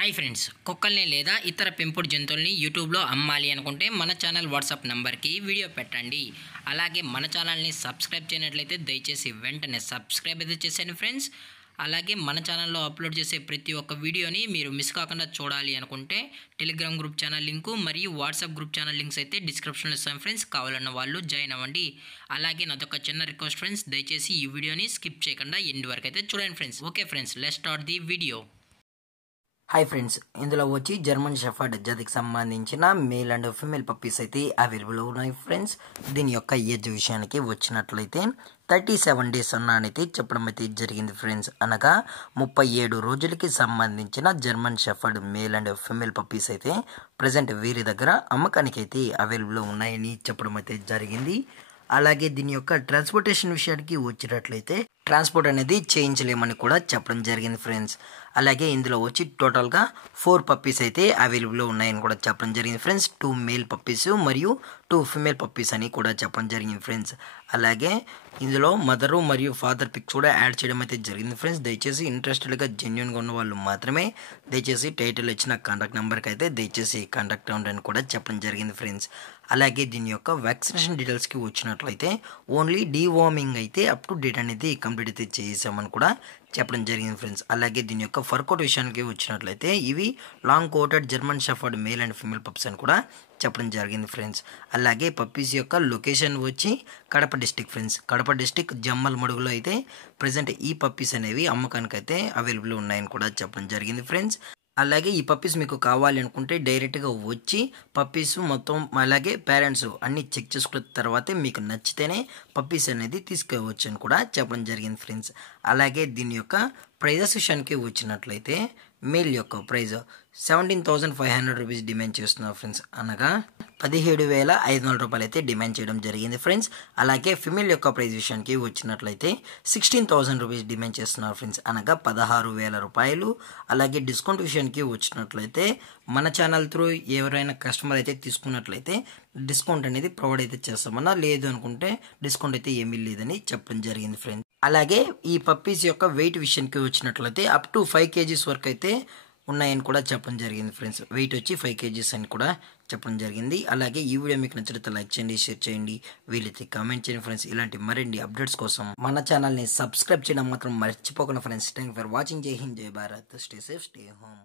Hi friends, కుక్కల్ని లేదా ఇతర పెంపుడు జంతువుల్ని యూట్యూబ్లో అమ్మాలి అనుకుంటే మన ఛానల్ వాట్సాప్ నెంబర్కి వీడియో పెట్టండి. అలాగే మన ఛానల్ని సబ్స్క్రైబ్ చేయనట్లయితే దయచేసి వెంటనే సబ్స్క్రైబ్ అయితే చేసేయండి ఫ్రెండ్స్. అలాగే మన ఛానల్లో అప్లోడ్ చేసే ప్రతి ఒక్క వీడియోని మీరు మిస్ కాకుండా చూడాలి అనుకుంటే టెలిగ్రామ్ గ్రూప్ ఛానల్ లింకు మరియు వాట్సాప్ గ్రూప్ ఛానల్ లింక్స్ అయితే డిస్క్రిప్షన్లో ఇస్తాను ఫ్రెండ్స్. కావాలన్న వాళ్ళు జాయిన్ అవ్వండి. అలాగే నాదొక చిన్న రిక్వెస్ట్ ఫ్రెండ్స్, దయచేసి ఈ వీడియోని స్కిప్ చేయకుండా ఎండ్ వరకు అయితే చూడండి friends. Okay friends, let's start the video. Hi friends, ఇందులో వచ్చి జర్మన్ షెఫర్డ్ జాతికి సంబంధించిన మేల్ అండ్ ఫీమేల్ పప్పీస్ అయితే అవైలబుల్ ఉన్నాయి ఫ్రెండ్స్. దీని యొక్క ఏజ్ విషయానికి వచ్చినట్లయితే 37 డేస్ అన్నైతే చెప్పడం అయితే జరిగింది ఫ్రెండ్స్. అనగా 37 రోజులకి సంబంధించిన German shepherd male and female puppies అయితే ప్రజెంట్ వీరి దగ్గర అమ్మకానికి అయితే అవైలబుల్ ఉన్నాయని చెప్పడం అయితే జరిగింది. అలాగే దీని యొక్క ట్రాన్స్పోర్టేషన్ విషయానికి వచ్చినట్లయితే ట్రాన్స్పోర్ట్ అనేది చేయించలేమని కూడా చెప్పడం జరిగింది ఫ్రెండ్స్. అలాగే ఇందులో వచ్చి టోటల్గా 4 పప్పీస్ అయితే అవైలబుల్లో ఉన్నాయని కూడా చెప్పడం జరిగింది ఫ్రెండ్స్. 2 మేల్ పప్పీస్ మరియు 2 ఫీమేల్ పప్పీస్ అని కూడా చెప్పడం జరిగింది ఫ్రెండ్స్. అలాగే ఇందులో మదరు మరియు ఫాదర్ పిక్స్ కూడా యాడ్ చేయడం అయితే జరిగింది ఫ్రెండ్స్. దయచేసి ఇంట్రెస్టెడ్గా జెన్యున్గా ఉన్న వాళ్ళు మాత్రమే దయచేసి టైటిల్ ఇచ్చిన కాంటాక్ట్ నెంబర్కి అయితే దయచేసి కాంటాక్ట్ అవ్వండి అని కూడా చెప్పడం జరిగింది ఫ్రెండ్స్. అలాగే దీని యొక్క వ్యాక్సినేషన్ డీటెయిల్స్కి వచ్చినట్లయితే ఓన్లీ డీవార్మింగ్ అయితే అప్ టు డేట్ అనేది కంప్లీట్ అయితే చేసామని కూడా చెప్పడం జరిగింది ఫ్రెండ్స్. అలాగే దీని యొక్క ఫర్ కోట్ విషయానికి వచ్చినట్లయితే ఇవి long coated German shepherd male and female pups అని కూడా చెప్పడం జరిగింది ఫ్రెండ్స్. అలాగే పప్పీస్ యొక్క లొకేషన్ వచ్చి Kadapa district friends. Kadapa district జమ్మల్ మడుగులో అయితే ప్రజెంట్ ఈ పప్పీస్ అనేవి అమ్మకానికి అయితే అవైలబుల్ ఉన్నాయని కూడా చెప్పడం జరిగింది ఫ్రెండ్స్. అలాగే ఈ పప్పీస్ మీకు కావాలి అనుకుంటే డైరెక్ట్గా వచ్చి పప్పీస్ మొత్తం అలాగే పేరెంట్స్ అన్నీ చెక్ చేసుకున్న తర్వాతే మీకు నచ్చితేనే పప్పీస్ అనేది తీసుకోవచ్చు అని కూడా చెప్పడం జరిగింది ఫ్రెండ్స్. అలాగే దీని యొక్క ప్రైజెస్ విషయానికి వచ్చినట్లయితే మేల్ యొక్క ప్రైజ్ 17,500 రూపీస్ డిమాండ్ చేస్తున్నారు ఫ్రెండ్స్. అనగా 17,500 రూపాయలు అయితే డిమాండ్ చేయడం జరిగింది ఫ్రెండ్స్. అలాగే ఫిమేల్ యొక్క ప్రైజ్ విషయానికి వచ్చినట్లయితే 16,000 రూపీస్ డిమాండ్ చేస్తున్నారు ఫ్రెండ్స్. అనగా 16,000 రూపాయలు. అలాగే డిస్కౌంట్ విషయానికి వచ్చినట్లయితే మన ఛానల్ త్రూ ఎవరైనా కస్టమర్ అయితే తీసుకున్నట్లయితే డిస్కౌంట్ అనేది ప్రొవైడ్ అయితే చేస్తామన్నా, లేదు అనుకుంటే డిస్కౌంట్ అయితే ఏమీ లేదని చెప్పడం జరిగింది ఫ్రెండ్స్. అలాగే ఈ పప్పీస్ యొక్క వెయిట్ విషయానికి వచ్చినట్లయితే అప్ టు 5 kgs వరకు అయితే ఉన్నాయని కూడా చెప్పడం జరిగింది ఫ్రెండ్స్. వెయిట్ వచ్చి 5 kgs అని కూడా చెప్పడం జరిగింది. అలాగే ఈ వీడియో మీకు నచ్చితే లైక్ చేయండి, షేర్ చేయండి, వీలైతే కామెంట్ చేయండి ఫ్రెండ్స్. ఇలాంటి మరిన్ని అప్డేట్స్ కోసం మన ఛానల్ని సబ్స్క్రైబ్ చేయడం మాత్రం మర్చిపోకుండా ఫ్రెండ్స్. Thank for watching. జై హింద్, జై Bharat. Stay safe, stay home.